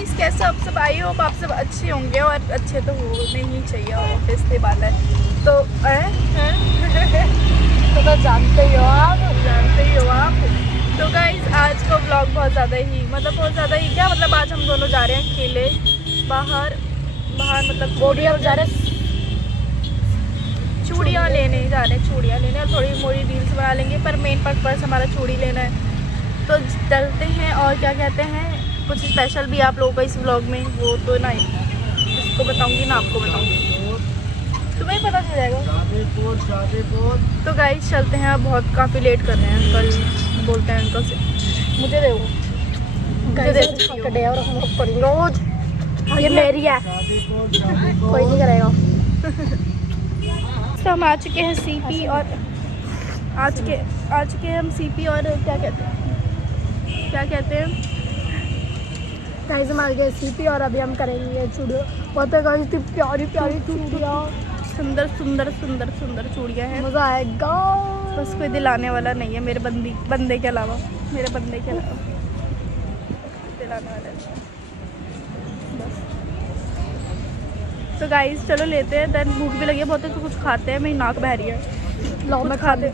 Guys, कैसे आप सब? आई होप आप सब अच्छे होंगे और अच्छे तो होने ही चाहिए, ऑब्वियसली बात है। तो तो जानते ही हो आप। तो गाइस, आज का व्लॉग बहुत ज़्यादा ही क्या मतलब आज हम दोनों जा रहे हैं अकेले बाहर मतलब बोडिया जा रहे चूड़ियाँ लेने जा रहे हैं, चूड़ियाँ लेने और थोड़ी मोड़ी रील्स बना लेंगे, पर मेन पर्पस हमारा चूड़ी लेना है। तो चलते हैं। और क्या कहते हैं, कुछ स्पेशल भी आप लोगों का इस व्लॉग में, वो तो ना इसको बताऊंगी ना आपको बताऊंगी, तुम्हें ही पता चल जाएगा। तो गाइस चलते हैं, अब बहुत काफ़ी लेट कर रहे हैं। अंकल बोलते हैं अंकल से मुझे दे और हम लोग पढ़ेंगे रोज। ये मेरी है, कोई नहीं करेगा। तो हम आ चुके हैं सीपी और आ चुके हैं हम सीपी और क्या कहते हैं गाइस हम आ गए सीपी और अभी हम करेंगे चूड़ियाँ। बहुत है गाइस, इतनी प्यारी प्यारी चूड़ियाँ, सुंदर सुंदर सुंदर सुंदर चूड़ियाँ हैं। मज़ा आएगा। बस कोई दिलाने वाला नहीं है मेरे बंदे के अलावा, दिलाने वाला है बस। तो गाइस चलो लेते हैं, देन भूख भी लगी है बहुत है, तो कुछ खाते हैं। मेरी नाक बह रही है, लो मैं खाते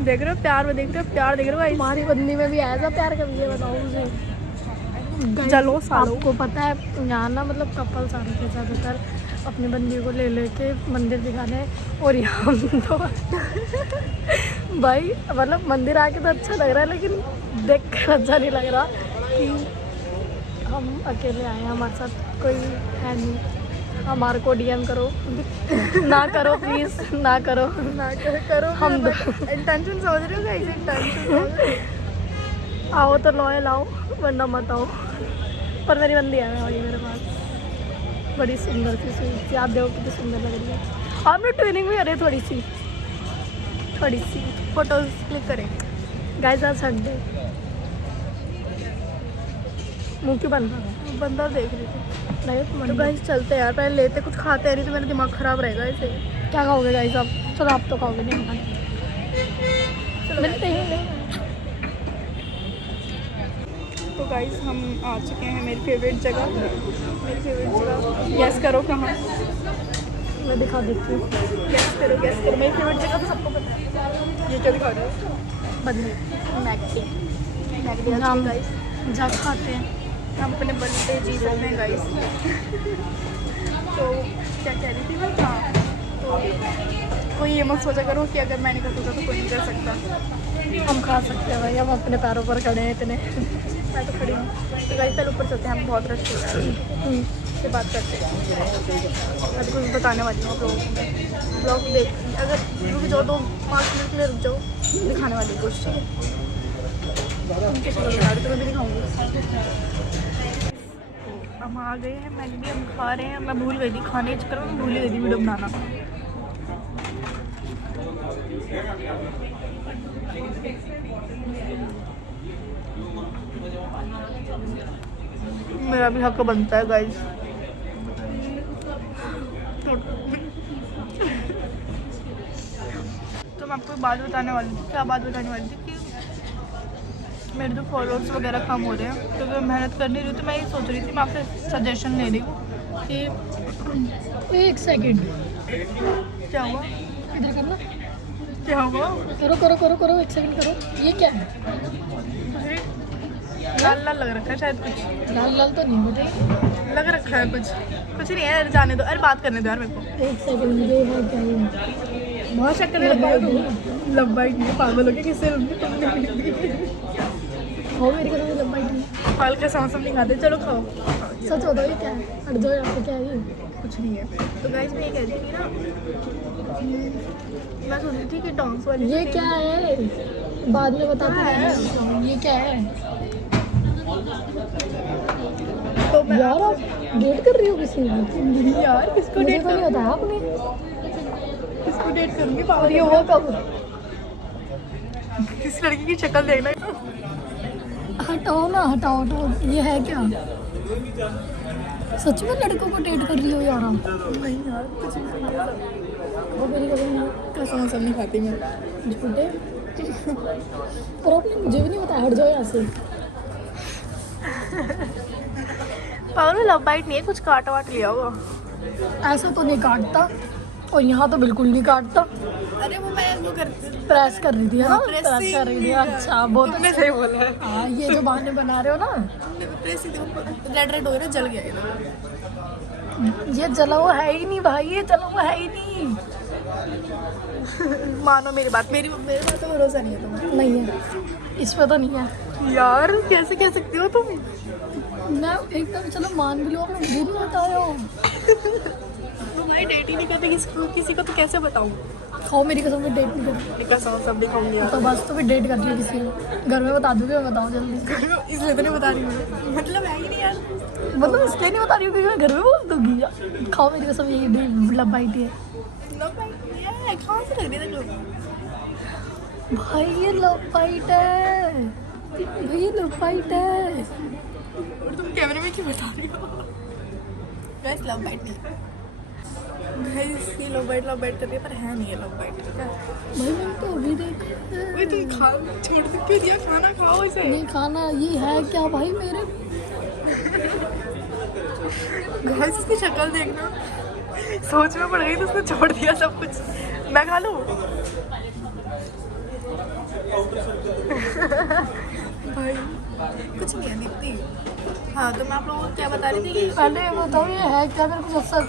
देख रहे हो प्यार में, देख रहे हो गाइस। हमारी बंदी में भी ऐसा प्यार कर दिया, बताओ मुझे। चलो सालो आपको पता है यहाँ ना मतलब कपल सारे के ज़्यादातर अपनी बंदी को ले लेके मंदिर दिखाने, और यहाँ तो भाई मतलब मंदिर आके तो अच्छा लग रहा है, लेकिन देख कर अच्छा नहीं लग रहा कि हम अकेले आए हैं, हमारे साथ कोई है नहीं। हमारे को डीएम करो ना करो प्लीज़, ना करो हम इंटेंशन समझ रहे हो गाइस, इंटेंशन आओ तो लॉयल आओ, वरना मत आओ। पर मेरी बंदी है भाई मेरे पास, बड़ी सुंदर सी याद देखो कितनी सुंदर लग रही है। आपने ट्रेनिंग भी करे थोड़ी सी फोटोज क्लिक करेंगे गाइस। आज संडे मुँह क्यों बन रहा है, बंदा देख रहे थे। नहीं तो गाइस चलते हैं यार, पहले लेते, कुछ खाते हैं नहीं तो मेरा दिमाग खराब रहेगा ऐसे। क्या खाओगे गाइस आप? चलो आप तो खाओगे नहीं, हम चलो मिलते ही नहीं। तो गाइस हम आ चुके हैं मेरी फेवरेट जगह। गैस करो कहाँ? मैं दिखा देती हूँ। गैस करो मेरी फेवरेट जगह तो सबको पता है। ये क्या दिखा रहे हो? बदले मैगडी गाइस, जब खाते हैं हम अपने बर्थडे जी सकते हैं गाइस। तो क्या कह रही थी मैं? हाँ, तो कोई ये मत सोचा करो कि अगर मैंने कर सोचा तो कोई नहीं कर सकता। हम खा सकते हैं भाई, हम अपने पैरों पर खड़े हैं इतने। मैं तो खड़ी हूँ। तो गाइस पहले ऊपर चलते हैं, हम बहुत रश हो रहा है, से बात करते हैं। मैं तो कुछ बताने वाली हूँ आप लोगों को। ब्लॉग देख, अगर रुक जाओ 2-5 मिनट के लिए रुक जाओ, दिखाने वाली कोशिश, ठीक है? उनकी शक्ल बता रही तो मैं भी दिखाऊँगी। हम आ गए हैं, मैगडी हम खा रहे हैं। मैं भूल गई थी खाने के चक्कर में, भूल गई थी वीडियो बनाना। मेरा भी हक बनता है गाइस। तो मैं आपको बात बताने वाली थी। क्या बात बताने वाली थी कि मेरे जो फॉलोअर्स वगैरह कम हो रहे हैं, तो मैं मेहनत कर नहीं रही, तो मैं ये सोच रही थी, मैं आपसे सजेशन ले रही हूँ कि एक सेकंड, क्या हुआ? इधर करना, क्या हुआ? करो 1 सेकंड करो। ये क्या है? लाल लाल लग रखा है शायद, कुछ लाल तो नहीं मुझे लग रखा है, कुछ नहीं है, जाने दो। अरे बात करने दो यार मेरे को। 1 सेकंड, मुझे है क्या ये? बहुत शक करने लग तुम। लंबाई नहीं पागल हो गया, किससे हो मेरी कसम लंबाई की फल का समोसा नहीं खाते। चलो खाओ। सच बताओ ये क्या है? हट जाओ यहाँ पे, क्या है ये? कुछ नहीं है। तो गाइस मैं ये कहती थी ना, मैं सोच रही थी कि टॉन्स वाली ये क्या है? बाद में बताते हैं। ये क्या है? तो मैं यार आप डेट कर रही हो किसी को? नहीं यार, किसको मुझे डेट तो नहीं कर, बताया आपने। किसको डेट करूँगी? और ये हुआ कब? किस लड़की की शक्ल देखना। हटाओ ना, हटाओ। ये है क्या? सच में लड़कों को डेट कर रही हो यार? नहीं यार, कुछ नहीं है। वो मेरी कसम का समोसा नहीं खाती मैं। झूठे प्रॉब्लम मुझे भी नहीं पता, हट जाओ यहाँ से। पागल लव बाइट नहीं है, कुछ काट वाट लिया होगा। ऐसा तो नहीं काटता, और यहाँ तो बिल्कुल नहीं काटता। अरे वो मैं वो कर प्रेस कर रही थी है ना, हाँ, प्रेस कर रही थी। अच्छा बहुत तुमने अच्छा। सही बोला है। हाँ ये जो बहाने बना रहे हो ना, प्रेस रेड रेड हो गया ना, जल गया ये तो। ये जला हुआ है ही नहीं भाई, ये जला हुआ है ही नहीं। मानो मेरी बात, मेरी बात तो भरोसा नहीं है तुम्हें। नहीं है, इस पे तो नहीं है यार कैसे कह सकती हो तुम? मैं एकदम, चलो मान भी लो, आपने मुझे नहीं बताया। तुम्हारी डेट ही नहीं करते किसी को तो कैसे बताऊँ? खाओ मेरी कसम, में डेट नहीं करती कसम सब दिखाऊंगी यार। तो बस, तो फिर डेट कर लियो किसी को, घर में बता दोगे? बताओ जल्दी। इसलिए तो नहीं बता रही हूँ, मतलब है ही नहीं यार। मतलब इसलिए नहीं बता रही हूँ क्योंकि मैं घर में बोल दूंगी यार। खाओ मेरी कसम, ये लव बाइट है लव बाइट है, कहाँ से लग रही है भाई, ये लव बाइट है भाई, ये लव बाइट है। और तुम कैमरे में क्यों बता रही हो? गाइस लव बाइट नहीं, गाइस ये लव बाइट कर रही है, पर है नहीं है लव बाइट। ठीक है भाई मैंने तो अभी देखा है। भाई, तुम खा छोड़ दो, क्यों दिया? खाना खाओ इसे। नहीं खाना, ये है क्या भाई मेरे? गाइस इसकी शक्ल देखना, सोच में पड़ गई तो उसने छोड़ दिया सब कुछ। मैं खा लूँ? भाई कुछ नहीं है दीप्ति। हाँ तो मैं आप लोगों को क्या बता रही थी कि पहले ये बताओ ये है क्या, मेरे को सच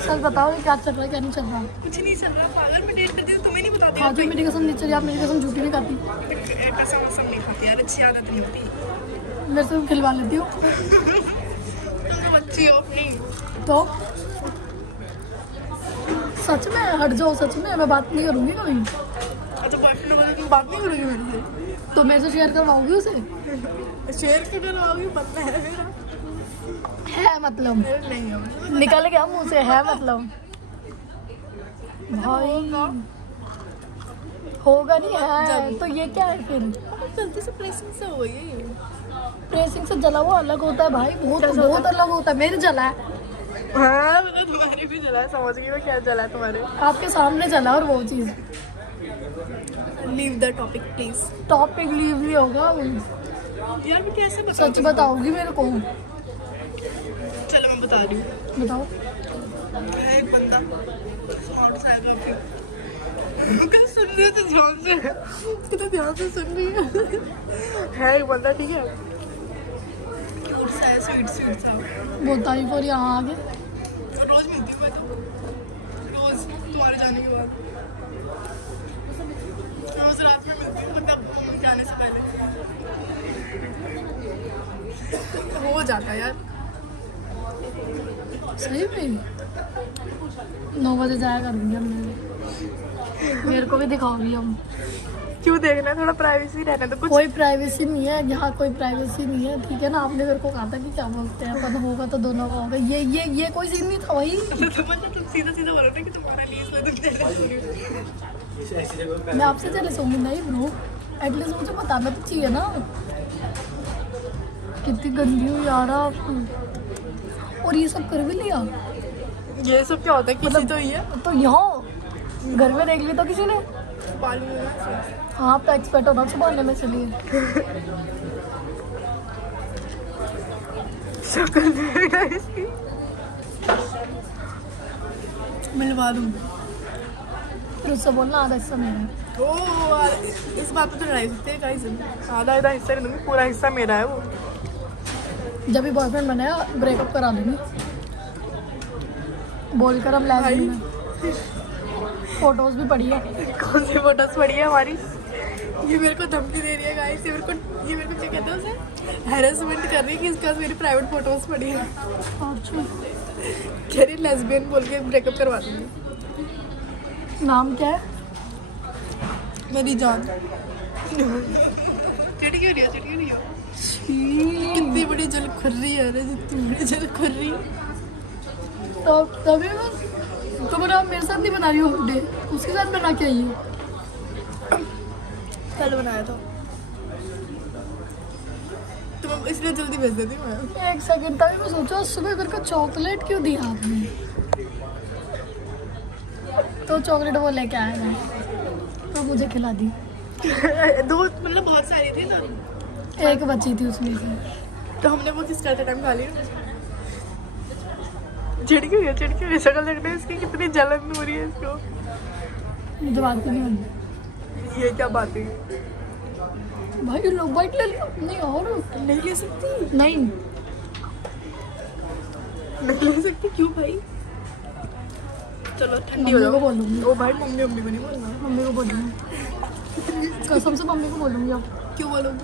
सच बताओ, ये क्या चल रहा है क्या नहीं चल रहा। कुछ नहीं चल रहा पागल, मैं डेट करती हूँ तुम्हें नहीं बताती। खा जो मेरी कसम नहीं चली, आप मेरी कसम झूठी नहीं खाती। कसम वसम नहीं खाती यार, अच्छी आदत नहीं होती। मेरे से खिलवा लेती हो तुम तो बच्ची हो अपनी। तो सच में हट जाओ, सच में मैं बात नहीं करूँगी कभी। अच्छा बॉयफ्रेंड वाले तुम बात नहीं करोगी मेरे से? तो मेरे से शेयर करवाओगी उसे? शेयर क्यों करवाओगी? पता है मेरा है मतलब, मेरा नहीं है। निकल गया मुँह से, है मतलब भाई। होगा नहीं है तो ये क्या है फिर? गलती से प्रेसिंग से हो गई है ये। प्रेसिंग से जला हुआ अलग होता है भाई, बहुत अलग होता है। मेरे जला है, हाँ मतलब तुम्हारी भी जला है, समझ गई मैं क्या जला है तुम्हारे। आपके सामने जला और वो चीज़। Leave the topic please. Topic leave नहीं होगा, यार मैं कैसे बताऊँ? सच बताओगी मेरे को? चलो मैं बता रही हूँ। बताओ। है एक बंदा स्मार्ट सा है, क्या सुन रही है तो ध्यान से, कितना ध्यान से सुन रही है एक बंदा, ठीक है क्यूट सा है, स्वीट स्वीट सा। वो तारीफ और यहाँ आगे रोज मिलती हूँ मैं तो, रोज तुम्हारे जाने के बाद रोज रात में मिलती हूँ, मतलब जाने से पहले हो जाता है यार। सही में 9 बजे जाया करूँगी हम, मेरे को भी दिखाओगी हम। क्यों देखना है, थोड़ा प्राइवेसी रहना तो कुछ। कोई प्राइवेसी नहीं है यहाँ, कोई प्राइवेसी नहीं है, ठीक है ना? आपने मेरे को कहा था कि क्या बोलते हैं, अपन होगा तो दोनों का होगा। ये कोई सीन नहीं था भाई। मतलब तुम सीधा सीधा बोलो ना कि तुम्हारा लिए इसलिए तुम jealous हो रही हो। मैं आपसे जेलस होंगी नहीं ब्रो, एटलीस्ट मुझे बताना तो चाहिए ना। कितनी गंदी हो यार आप, और ये सब कर भी लिया। ये सब क्या होता है? किसी तो ही है तो यहाँ घर में देख लिया तो किसी ने। बालू में। हाँ आप तो एक्सपर्ट हो ना छुपाने में, चलिए। शक्ल देखना इसकी, मिलवा दूँ। फिर उससे बोलना आधा हिस्सा मेरा है। ओ इस बात पे तो लड़ाई सकते हैं गाइस, आधा हिस्सा नहीं दूंगी, पूरा हिस्सा मेरा है वो। जब भी बॉयफ्रेंड बनाया ब्रेकअप करा दूंगी, बोलकर हम भाई। लेस में। फोटोज भी पड़ी है। कौन सी फोटोज पड़ी है हमारी? ये मेरे को धमकी दे रही है गाइस, ये मेरे को क्या कहते हैं उसे, हैरेसमेंट कर रही है कि इसके पास मेरी प्राइवेट फोटोज पड़ी है। अच्छा कह रही लेस्बियन बोल के ब्रेकअप करवा दूंगी। नाम क्या है? मेरी जान। चिड़ी क्यों रही हो? कितनी बड़ी जल खुर्री है रे, जितनी बड़ी जल खुर्री। तो तभी मैं तुम्हारा मेरे साथ नहीं बना रही हो डे, उसके साथ बना के आई हो। कल बनाया था तो इसलिए जल्दी भेज देती हूँ मैं। एक सेकंड तभी मैं सोचा सुबह मेरे को चॉकलेट क्यों दी आपने, तो चॉकलेट वो लेके आया था तो मुझे खिला दी। दो मतलब बहुत सारी थी ना, एक बची थी उसमें से। तो हमने वो किस करते टाइम खा ली। चिड़की हुई है, चिड़की हुई है, शक्ल देख रहे हैं इसकी कितनी जलन हो रही है इसको। मुझे बात नहीं होनी। ये क्या बात है? भाई लोग बाइट ले लियो। नहीं और नहीं ले सकती, नहीं नहीं ले सकती। क्यों भाई? चलो ठंडी मम्मी हो को जाओ। बोलूंगी। ओ भाई मम्मी मम्मी को नहीं बोलना। मम्मी को बोलूंगी कसम से मम्मी को बोलूंगी अब। क्यों बोलोगे?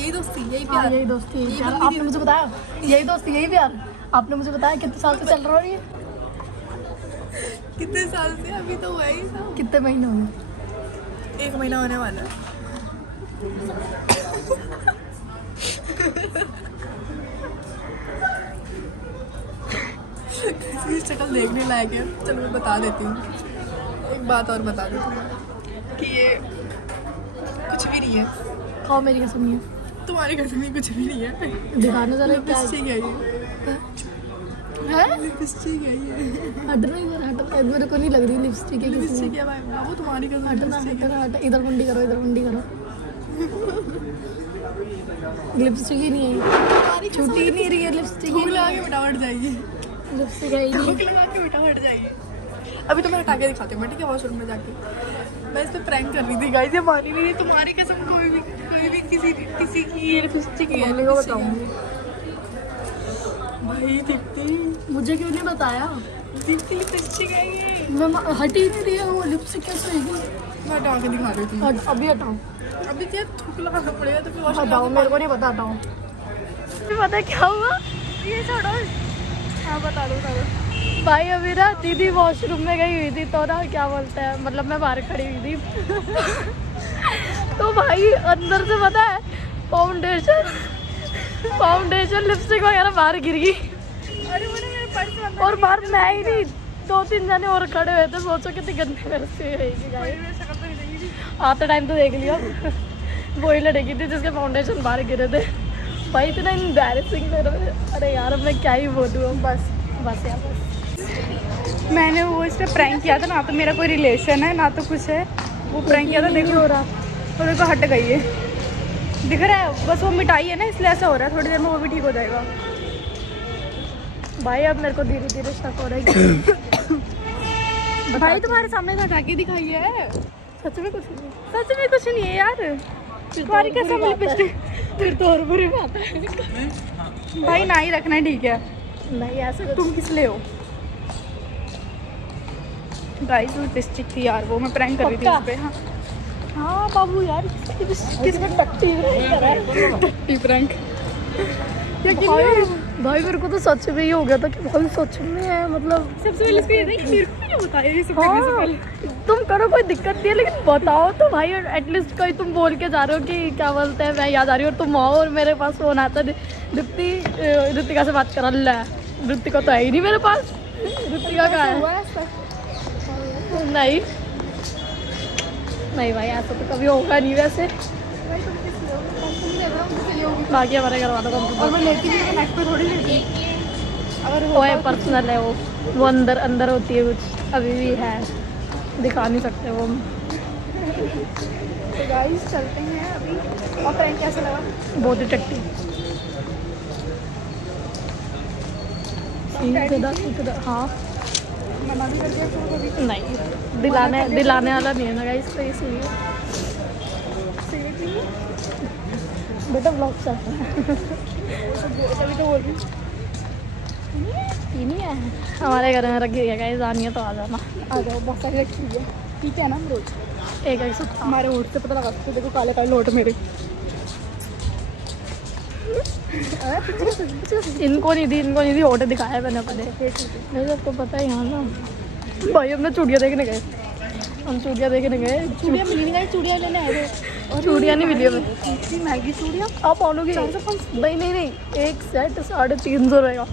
यही दोस्ती, यही हाँ प्यार। यही दोस्ती यही यही प्यार। बंदी आपने थी। मुझे बताया यही दोस्ती यही प्यार। आपने मुझे बताया कितने साल से चल रहा है ये? कितने साल से? अभी तो हुआ ही था, कितने महीने हुए? 1 महीना होने वाला है। इसकी शक्ल देखने लायक है। चलो मैं बता देती हूँ, एक बात और बता देती हूँ कि ये कुछ भी नहीं है। खाओ मेरी कसम ये। तुम्हारे घर में कुछ भी नहीं है। दिखाना जरा क्या लिपस्टिक है ये, है। लिपस्टिक है ये। हटना इधर हटना। मेरे को नहीं लग रही लिपस्टिक है किसी लिपस्टिक में। है भाई, वो तुम्हारी घर में हटना लिपस्टिक है। हटना हटना। इधर मुंडी करो इधर मुंडी करो। लिपस्टिक ही नहीं है। छुट्टी ही नहीं रही है लिपस्टिक ही थूक लगा के बेटा हट जाएगी। लिपस्टिक है ही नहीं। थूक लगा के बेटा हट जाएगी। अभी तो मैं हटा के दिखाती हूँ मैं, ठीक है, वॉशरूम में जाके। मैं इस पे प्रैंक कर रही थी गाइस, ये मानी नहीं रही। तुम्हारी कसम कोई भी किसी की ये लिपस्टिक है। मम्मी को बताऊंगी। भाई दीप्ति, मुझे क्यों नहीं बताया? दीप्ति लिपस्टिक है ये। मैं हटी ही नहीं रही है वो लिपस्टिक कैसे होगी? मैं हटा के दिखा देती हूँ। अभी हटाओ। अभी क्या थूक लगाना पड़ेगा तो फिर वॉशरूम हटाओ मेरे को नहीं पता। हटाओ। पता है क्या हुआ? ये छोड़ो। हाँ बता दो बता दो। भाई अभी ना दीदी वॉशरूम में गई हुई थी तो ना क्या बोलते हैं मतलब मैं बाहर खड़ी हुई थी। तो भाई अंदर से पता है फाउंडेशन लिपस्टिक वगैरह बाहर गिर गई। अरे मैंने मेरे पर्स में और बाहर मैं ही नहीं 2-3 जने और खड़े हुए थे। सोचो कितनी गंदी मेरे से रहेगी गाइस। मेरी शक्ल तो नहीं थी। आते टाइम तो देख लिया। वही लड़की थी जिसके फाउंडेशन बाहर गिरे थे। भाई इतना एम्बैरेसिंग मेरे। अरे यार अब मैं क्या ही बोलूँ। बस यार बस। मैंने वो इस पे प्रैंक किया था ना, तो मेरा कोई रिलेशन है ना तो कुछ है। वो प्रैंक किया था, देखो हो रहा। वो देखो हट गई है, दिख रहा है। बस वो मिटाई है ना इसलिए ऐसा हो रहा है। थोड़ी देर में वो भी ठीक हो जाएगा। भाई अब मेरे को धीरे धीरे शक हो रहा है। भाई तुम्हारे सामने से हटा के दिखाई है। सच में कुछ नहीं। सच में कुछ नहीं है यार। तुम्हारी कैसे लिपस्टिक? फिर तो और बुरी बात है। भाई ना ही रखना है, ठीक है। नहीं ऐसा कुछ तुम किस लिए हो? गाइस लिपस्टिक थी यार, वो मैं प्रैंक कर रही थी पक्का? उस पे। हाँ हाँ बाबू यार, किसमें टट्टी टट्टी प्रैंक। भाई मेरे को तो सच में ही हो गया था कि भाई सच में है मतलब। सबसे पहले इसको ये था कि मेरे को नहीं बताया ये सब करने से पहले। तुम करो कोई दिक्कत नहीं है लेकिन बताओ तो भाई। एटलीस्ट कोई तुम बोल के जा रहे हो कि क्या बोलते हैं मैं याद आ रही हूँ और तुम आओ और मेरे पास फोन आता है। ऋतिका से बात करा ला। ऋतिका तो है ही नहीं मेरे पास। ऋतिका कहाँ है? नहीं नहीं भाई ऐसा तो कभी होगा नहीं वैसे। बाकी हमारे घर वालों का और मैं लेती भी नेट पे थोड़ी लेती। अगर वो है पर्सनल है वो अंदर होती है कुछ अभी भी है, दिखा नहीं सकते वो। तो गाइस चलते हैं अभी। और प्रैंक कैसा लगा? बहुत ही टट्टी। हाँ मना भी कर दिया शुरू कभी? नहीं दिलाने वाला नहीं है ना गाइस, तो इसलिए बेटा ब्लॉग चल रहा है। तभी तो बोल रही हूँ। ये नहीं है हमारे घर में रखी है गाइस। आनी है तो आ जाना। आ जाओ, बहुत सारी रखी हुई है। ठीक है ना रोज एक एक सब हमारे होठ से पता लगा सकते हो। देखो काले काले होठ मेरे। इनको नहीं दी होटल दिखाया मैंने अपने। मेरे सबको पता है यहाँ ना। भाई हमने चूड़ियाँ देखने गए। चूड़ियाँ मिली नहीं, चूड़ियाँ लेने आए थे। चूड़ियाँ नहीं मिली हमें। इतनी महंगी चूड़ियाँ। आप पाओगे? नहीं एक सेट 350 रुपये का।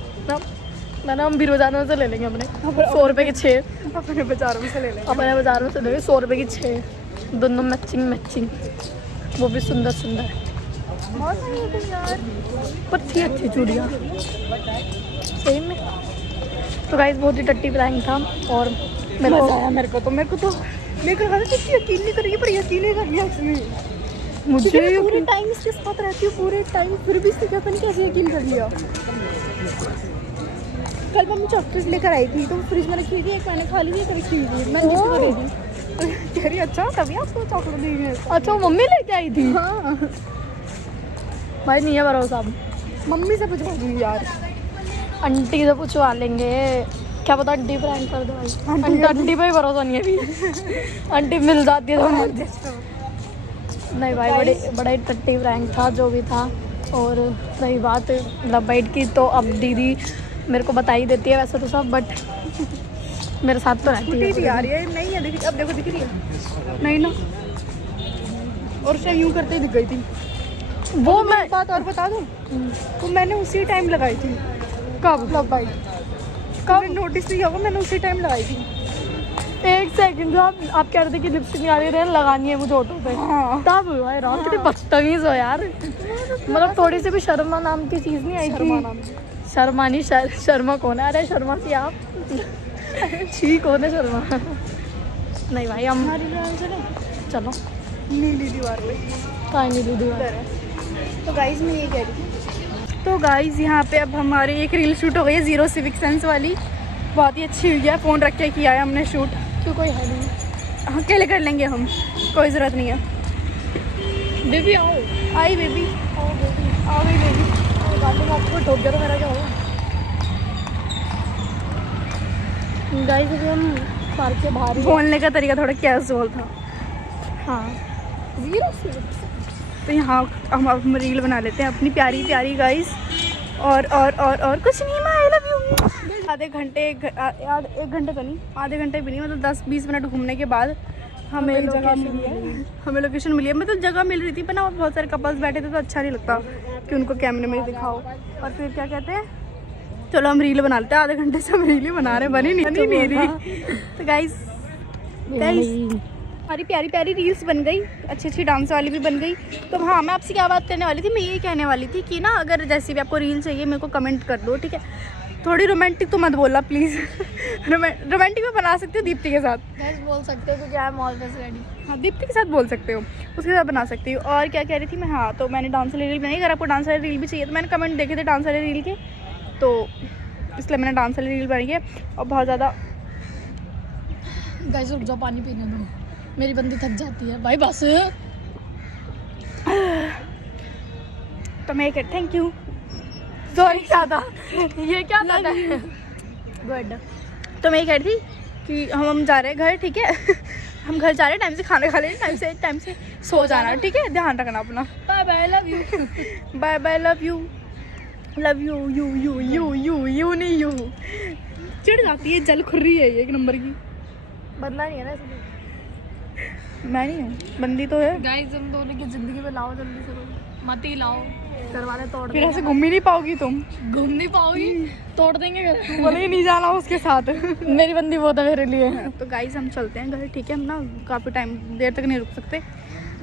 मैंने हम बिरोजाना से ले लेंगे अपने 100 रुपये की 6। अपने बाजार में से ले लें। अपने बाजार में से लेंगे 100 रुपये की 6। दोनों मैचिंग वो भी सुंदर बहुत महंगी थी यार, पर थी अच्छी चूड़ियाँ सही में। तो गाइस बहुत ही टट्टी प्रैंक था और मेरे को मैं कहा था यकीन नहीं करेगी, पर यकीन नहीं कर लिया इसने। मुझे पूरे टाइम इसके साथ रहती हूँ, पूरे टाइम, फिर भी इसने क्या पता नहीं कैसे यकीन कर लिया। कल मम्मी चॉकलेट लेकर आई थी तो फ्रिज में रखी थी, एक मैंने खा ली थी, एक रखी हुई थी, मैंने किसको दे दी। कह रही अच्छा तभी आपको चॉकलेट दी है। अच्छा वो मम्मी लेके आई थी। हाँ भाई नहीं है भरोसा। अब मम्मी से पूछवा दूँगी यार। आंटी से पूछवा लेंगे, क्या पता आंटी प्रैंक कर दे भाई। आंटी पे ही भरोसा नहीं है अभी। आंटी मिल जाती है तो नहीं भाई, बड़ा ही टट्टी प्रैंक था जो भी था। और रही बात लव बाइट की, तो अब दीदी मेरे को बता ही देती है वैसे तो सब, बट मेरे साथ तो रहती है यार। ये नहीं है, देखिए अब देखो, दिख रही है नहीं ना। और शायद यूँ करते ही दिख गई थी वो। मैं बात और बता दूँ, वो मैंने उसी टाइम लगाई थी। कब लव बाइट कब नोटिस नहीं होगा, मैंने उसी टाइम लगाई थी। एक सेकंड आप कह रहे थे कि लिपस्टिक नहीं आ रही है, लगानी है मुझे ऑटो पे। हाँ तब भाई राम कितनी बदतमीज हो यार। मतलब थोड़ी सी भी शर्मा नाम की चीज़ नहीं आई थी। शर्मा नहीं, शर्मा कौन है? अरे शर्मा सी आप छी कौन है शर्मा? नहीं भाई हम चलो नीली दीवार पे कहाँ नीली दीवार। तो गाइज मैं ये कह रही थी, तो गाइज यहाँ पे अब हमारी एक रील शूट हो गई है जीरो सिविक सेंस वाली, बहुत ही अच्छी हुई है। फ़ोन रख के किया है हमने शूट, क्यों कोई है नहीं? हाँ अकेले कर लेंगे हम, कोई ज़रूरत नहीं है। बेबी आओ। आई बेबी, आओ बेबी। आओ गई बेबी। गाड़ी में आपको ठोक गया तो मेरा क्या होगा? गाइस अभी हम पार्क के बाहर ही हैं। बोलने का तरीका थोड़ा कैजुअल था। हाँ जीरो सिविक। तो यहाँ हम रील बना लेते हैं अपनी प्यारी प्यारी गाइस। और कुछ नहीं, मैं आई लव यू। आधे घंटे एक घंटे तो नहीं, आधे घंटे भी नहीं, मतलब 10-20 मिनट घूमने के बाद हमें जगह मिली है, हमें लोकेशन मिली है। मतलब जगह मिल रही थी पर ना बहुत सारे कपल्स बैठे थे तो अच्छा नहीं लगता कि उनको कैमरे में दिखाओ। और फिर क्या कहते हैं, चलो हम रील बना लेते हैं। आधे घंटे से हम रील ही बना रहे, बनी नहीं रही। तो गाइस हमारी प्यारी प्यारी रील्स बन गई, अच्छी अच्छी डांस वाली भी बन गई। तो हाँ मैं आपसे क्या बात करने वाली थी, मैं ये कहने वाली थी कि ना अगर जैसे भी आपको रील चाहिए मेरे को कमेंट कर दो, ठीक है? थोड़ी रोमांटिक तो मत बोलना प्लीज़। रोमांटिक में बना सकती हो दीप्ति के साथ। गाइस बोल सकते हो क्योंकि आई एम ऑलवेज रेडी। हाँ दीप्ति के साथ बोल सकते हो, उसके साथ बना सकती हो। और क्या कह रही थी मैं, हाँ तो मैंने डांस वाली रील बनाई। अगर आपको डांस वाली रील भी चाहिए तो मैंने कमेंट देखे थे डांस वाली रील के, तो इसलिए मैंने डांस वाली रील बनाई है। और बहुत ज़्यादा गाइस रुक जाओ, पानी पीने दो, मेरी बंदी थक जाती है भाई बस। तो मैं कहती थैंक यू। सॉरी क्या था ये, क्या था? गुड। तो मैं ये कह रही थी कि हम जा रहे हैं घर, ठीक है? हम घर जा रहे हैं, टाइम से खाना खा लें, टाइम से सो जाना, ठीक है? ध्यान रखना अपना। Bye bye, love you. Bye bye, love you. Love you you you you you you नहीं यू। चिढ़ जाती है, जल खुर रही है ये एक नंबर की। बदला नहीं है ना इसलिए। मैं नहीं हूँ, बंदी तो है। गाइस हम दोनों की जिंदगी में लाओ जल्दी से, मत ही लाओ, घर वाले तोड़ फिर देंगे। ऐसे घूम ही नहीं पाओगी तुम, घूम नहीं पाओगी, तोड़ देंगे घर। बोले ही नहीं जाना उसके साथ। मेरी बंदी बहुत है मेरे लिए। तो गाइस हम चलते हैं घर, ठीक है? हम ना काफ़ी टाइम देर तक नहीं रुक सकते,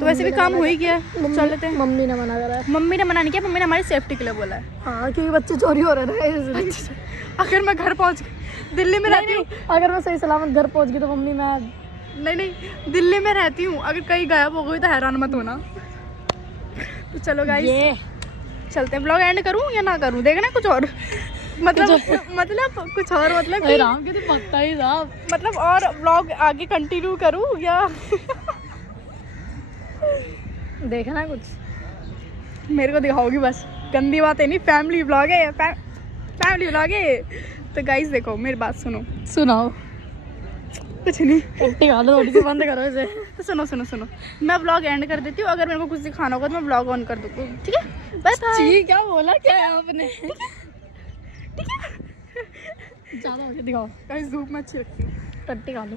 तो वैसे भी काम हो ही गया, चल लेते हैं। मम्मी ने मना करा है। मम्मी ने मना नहीं किया, मम्मी ने हमारी सेफ्टी के लिए बोला है। हाँ क्योंकि बच्चे चोरी हो रहे थे इसलिए। अगर मैं घर पहुंच दिल्ली में रहती हूँ, अगर मैं सही सलामत घर पहुंच गई तो मम्मी मैं नहीं दिल्ली में रहती हूँ, अगर कहीं गायब हो गई तो हैरान मत होना। तो चलो गाइस ये चलते हैं। ब्लॉग एंड करूँ या ना करूँ, देखना है कुछ और, मतलब कुछ और, मतलब कि राम के तो पक्का ही साहब, मतलब और ब्लॉग आगे कंटिन्यू करूँ या देखना कुछ मेरे को दिखाओगी बस? गंदी बात है नहीं, फैमिली ब्लॉग है, फैमिली ब्लॉग है। तो गाइस देखो मेरी बात सुनाओ। कुछ नहीं, पट्टी गालो थोड़ी सी, बंद करो इसे। तो सुनो, मैं ब्लॉग एंड कर देती हूँ। अगर मेरे को कुछ दिखाना होगा तो मैं ब्लॉग ऑन कर दूँगी, ठीक है? बस जी क्या बोला क्या है आपने? ज़्यादा हो गया, दिखाओ। गाइस धूप में अच्छी लगती है। पट्टी गालो।